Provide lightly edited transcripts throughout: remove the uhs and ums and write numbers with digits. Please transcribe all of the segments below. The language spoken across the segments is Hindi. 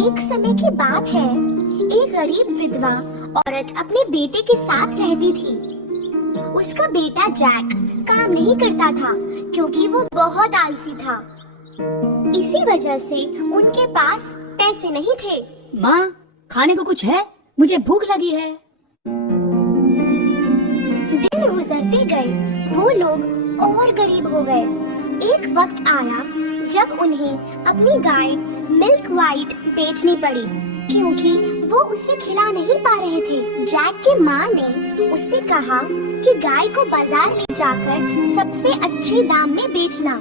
एक समय की बात है, एक गरीब विधवा औरत अपने बेटे के साथ रहती थी। उसका बेटा जैक काम नहीं करता था क्योंकि वो बहुत आलसी था। इसी वजह से उनके पास पैसे नहीं थे। माँ, खाने को कुछ है? मुझे भूख लगी है। दिन गुजरते गए, वो लोग और गरीब हो गए। एक वक्त आया जब उन्हें अपनी गाय मिल्क वाइट बेचनी पड़ी क्योंकि वो उसे खिला नहीं पा रहे थे। जैक की माँ ने उससे कहा कि गाय को बाजार ले जाकर सबसे अच्छे दाम में बेचना,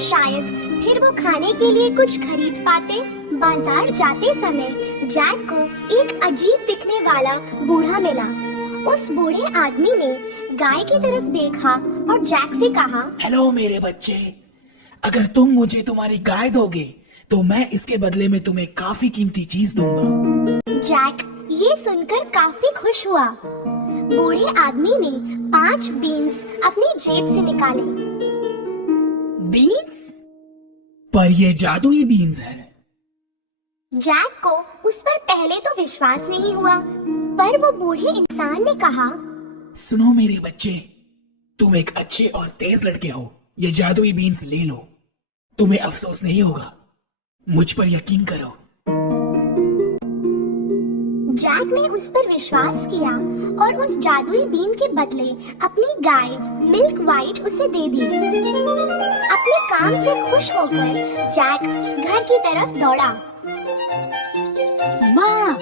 शायद फिर वो खाने के लिए कुछ खरीद पाते। बाजार जाते समय जैक को एक अजीब दिखने वाला बूढ़ा मिला। उस बूढ़े आदमी ने गाय की तरफ देखा और जैक से कहा, हेलो मेरे बच्चे, अगर तुम मुझे तुम्हारी गाय दोगे तो मैं इसके बदले में तुम्हें काफी कीमती चीज दूंगा। जैक ये सुनकर काफी खुश हुआ। बूढ़े आदमी ने 5 बीन्स अपनी जेब से निकाले। बीन्स? पर ये जादुई बीन्स है। जैक को उस पर पहले तो विश्वास नहीं हुआ, पर वो बूढ़े इंसान ने कहा, सुनो मेरे बच्चे, तुम एक अच्छे और तेज लड़के हो, ये जादुई बीन्स ले लो, तुम्हें अफसोस नहीं होगा, मुझ पर यकीन करो। जैक ने उस पर विश्वास किया और उस जादुई बीन के बदले अपनी गाय मिल्क वाइट उसे दे दी। अपने काम से खुश होकर जैक घर की तरफ दौड़ा। माँ,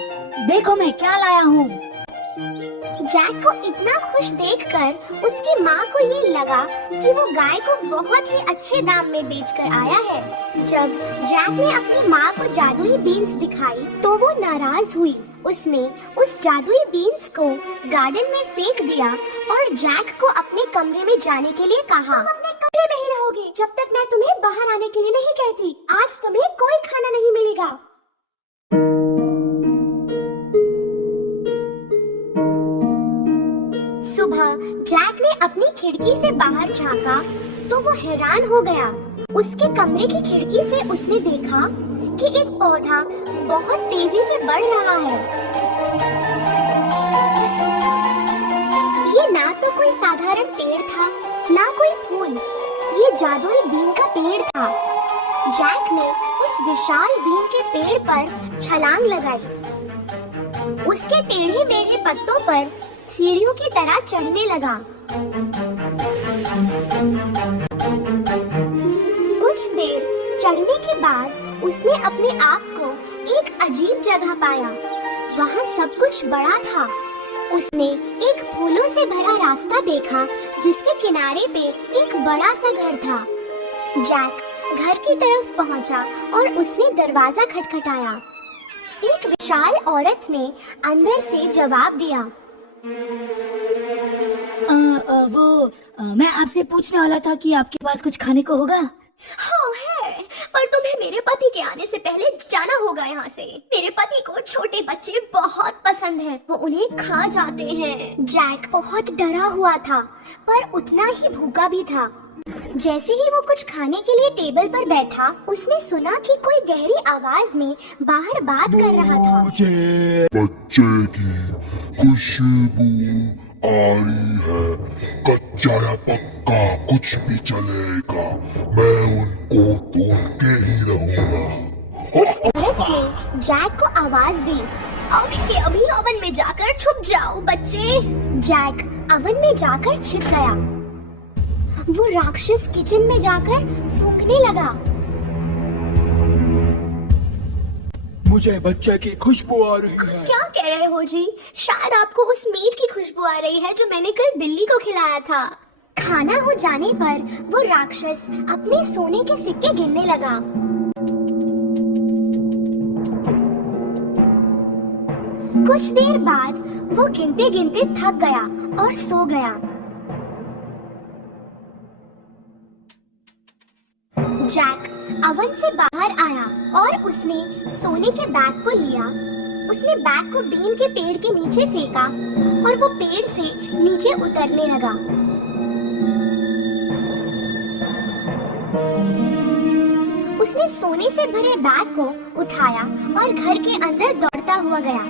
देखो मैं क्या लाया हूँ। जैक को इतना खुश देखकर उसकी माँ को ये लगा कि वो गाय को बहुत ही अच्छे दाम में बेचकर आया है। जब जैक ने अपनी माँ को जादुई बीन्स दिखाई तो वो नाराज हुई। उसने उस जादुई बीन्स को गार्डन में फेंक दिया और जैक को अपने कमरे में जाने के लिए कहा। तुम अपने कमरे में ही रहोगे जब तक मैं तुम्हें बाहर आने के लिए नहीं कहती। आज तुम्हें कोई खाना नहीं मिलेगा। सुबह जैक ने अपनी खिड़की से बाहर झांका तो वो हैरान हो गया। उसके कमरे की खिड़की से उसने देखा कि एक पौधा बहुत तेजी से बढ़ रहा है। ये ना तो कोई साधारण पेड़ था, ना कोई फूल, ये जादुई बीन का पेड़ था। जैक ने उस विशाल बीन के पेड़ पर छलांग लगाई। उसके टेढ़े मेढ़े पत्तों पर सीढ़ियों की तरह चढ़ने लगा। कुछ देर चढ़ने के बाद उसने अपने आप को एक अजीब जगह पाया। वहाँ सब कुछ बड़ा था। उसने एक फूलों से भरा रास्ता देखा जिसके किनारे पे एक बड़ा सा घर था। जैक घर की तरफ पहुँचा और उसने दरवाजा खटखटाया। एक विशाल औरत ने अंदर से जवाब दिया, मैं आपसे पूछने वाला था कि आपके पास कुछ खाने को होगा? हाँ है, पर तुम्हें मेरे पति के आने से पहले जाना होगा यहाँ से। मेरे पति को छोटे बच्चे बहुत पसंद हैं, वो उन्हें खा जाते हैं। जैक बहुत डरा हुआ था पर उतना ही भूखा भी था। जैसे ही वो कुछ खाने के लिए टेबल पर बैठा, उसने सुना कि कोई गहरी आवाज में बाहर बात कर रहा था। मुझे बच्चे की खुशबू आ रही है, कच्चा या पक्का कुछ भी चलेगा, मैं उनको ढूंढ के ही रहूंगा। उस औरत ने जैक को आवाज दी, अभी के अभी ओवन में जाकर छुप जाओ बच्चे। जैक ओवन में जाकर छिप गया। वो राक्षस किचन में जाकर सूंघने लगा। मुझे बच्चे की खुशबू आ रही है। क्या कह रहे हो जी? शायद आपको उस मीट की खुशबू आ रही है जो मैंने कल बिल्ली को खिलाया था। खाना हो जाने पर वो राक्षस अपने सोने के सिक्के गिनने लगा। कुछ देर बाद वो गिनते गिनते थक गया और सो गया। जैक ओवन से बाहर आया और उसने सोने के बैग को लिया। उसने बैग को बीन के पेड़ के नीचे फेंका और वो पेड़ से नीचे उतरने लगा। उसने सोने से भरे बैग को उठाया और घर के अंदर दौड़ता हुआ गया।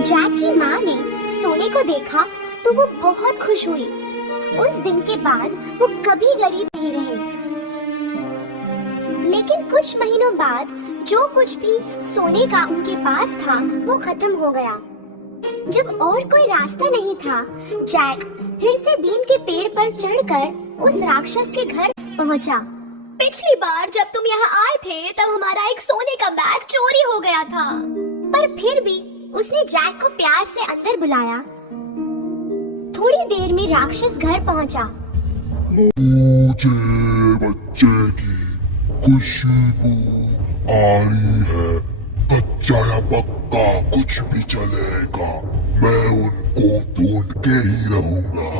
जैक की माँ ने सोने को देखा तो वो बहुत खुश हुई। उस दिन के बाद वो कभी गरीब नहीं रहे। लेकिन कुछ महीनों बाद जो कुछ भी सोने का उनके पास था वो खत्म हो गया। जब और कोई रास्ता नहीं था, जैक फिर से बीन के पेड़ पर चढ़कर उस राक्षस के घर पहुंचा। पिछली बार जब तुम यहाँ आए थे तब हमारा एक सोने का बैग चोरी हो गया था। पर फिर भी उसने जैक को प्यार से अंदर बुलाया। थोड़ी देर में राक्षस घर पहुंचा। मुझे बच्चे की खुशबू आ रही है, कच्चा या पक्का कुछ भी चलेगा, मैं उनको ढूंढ के ही रहूंगा।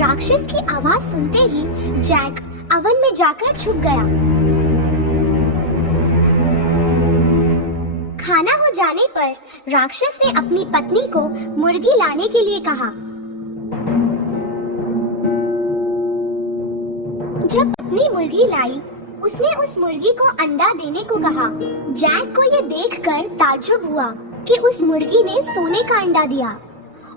राक्षस की आवाज सुनते ही जैक अवन में जाकर छुप गया। खाना हो जाने पर राक्षस ने अपनी पत्नी को मुर्गी लाने के लिए कहा। जब पत्नी मुर्गी लाई, उसने उस मुर्गी को अंडा देने को कहा। जैक को यह देखकर ताज्जुब हुआ कि उस मुर्गी ने सोने का अंडा दिया।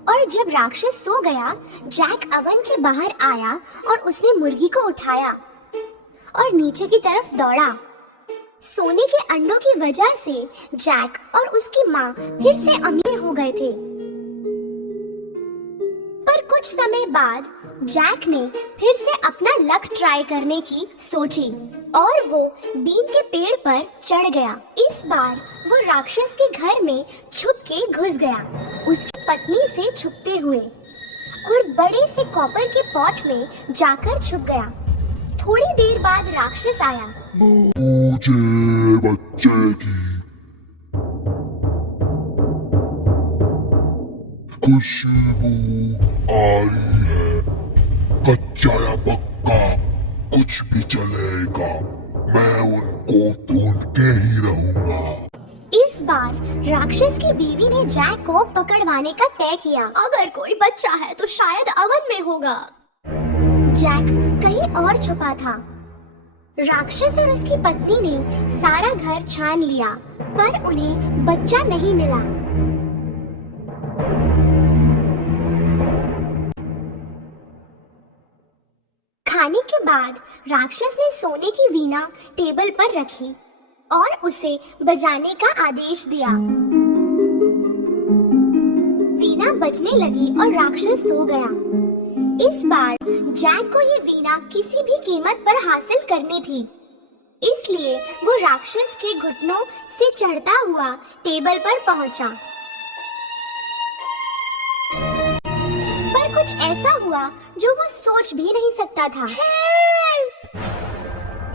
और जब राक्षस सो गया, जैक अवन के बाहर आया और उसने मुर्गी को उठाया और नीचे की तरफ दौड़ा। सोने के अंडों की वजह से जैक और उसकी माँ फिर से अमीर हो गए थे। पर कुछ समय बाद जैक ने फिर से अपना लक ट्राई करने की सोची और वो बीन के पेड़ पर चढ़ गया। इस बार वो राक्षस के घर में छुप के घुस गया, उसकी पत्नी से छुपते हुए, और बड़े से कॉपर के पॉट में जाकर छुप गया। थोड़ी देर बाद राक्षस आया। मुझे बच्चे की खुशबू आ रही है, कच्चा या पक्का कुछ भी चलेगा, मैं उनको ढूंढ के ही रहूंगा। इस बार राक्षस की बीवी ने जैक को पकड़वाने का तय किया। अगर कोई बच्चा है तो शायद अवन में होगा। जैक कहीं और छुपा था। राक्षस और उसकी पत्नी ने सारा घर छान लिया, पर उन्हें बच्चा नहीं मिला। खाने के बाद राक्षस ने सोने की वीणा टेबल पर रखी और उसे बजाने का आदेश दिया। वीणा बजने लगी और राक्षस सो गया। इस बार जैक को ये वीणा किसी भी कीमत पर हासिल करनी थी, इसलिए वो राक्षस के घुटनों से चढ़ता हुआ टेबल पर पहुंचा। पर कुछ ऐसा हुआ जो वो सोच भी नहीं सकता था।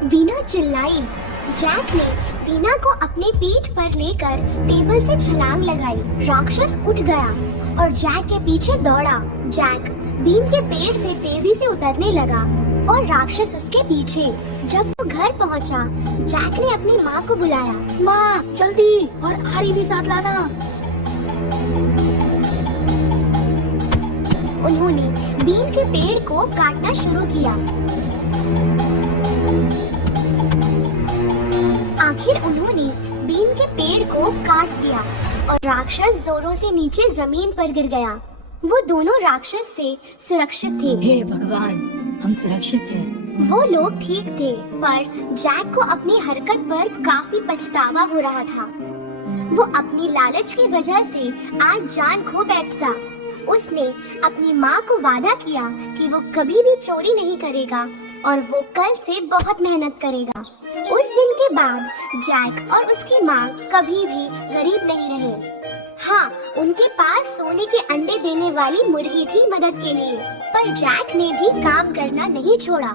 वीणा चिल्लाई। जैक ने वीणा को अपने पीठ पर लेकर टेबल से छलांग लगाई। राक्षस उठ गया और जैक के पीछे दौड़ा। जैक बीन के पेड़ से तेजी से उतरने लगा और राक्षस उसके पीछे। जब वो घर पहुंचा, जैक ने अपनी माँ को बुलाया। माँ, जल्दी, और आरी भी साथ लाना। उन्होंने बीन के पेड़ को काटना शुरू किया। आखिर उन्होंने बीन के पेड़ को काट दिया और राक्षस जोरों से नीचे जमीन पर गिर गया। वो दोनों राक्षस से सुरक्षित थे। हे भगवान, हम सुरक्षित हैं। वो लोग ठीक थे, पर जैक को अपनी हरकत पर काफी पछतावा हो रहा था। वो अपनी लालच की वजह से आज जान खो बैठता। उसने अपनी माँ को वादा किया कि वो कभी भी चोरी नहीं करेगा और वो कल से बहुत मेहनत करेगा। उस दिन के बाद जैक और उसकी माँ कभी भी गरीब नहीं रहे। हाँ, उनके पास सोने के अंडे देने वाली मुर्गी थी मदद के लिए, पर जैक ने भी काम करना नहीं छोड़ा।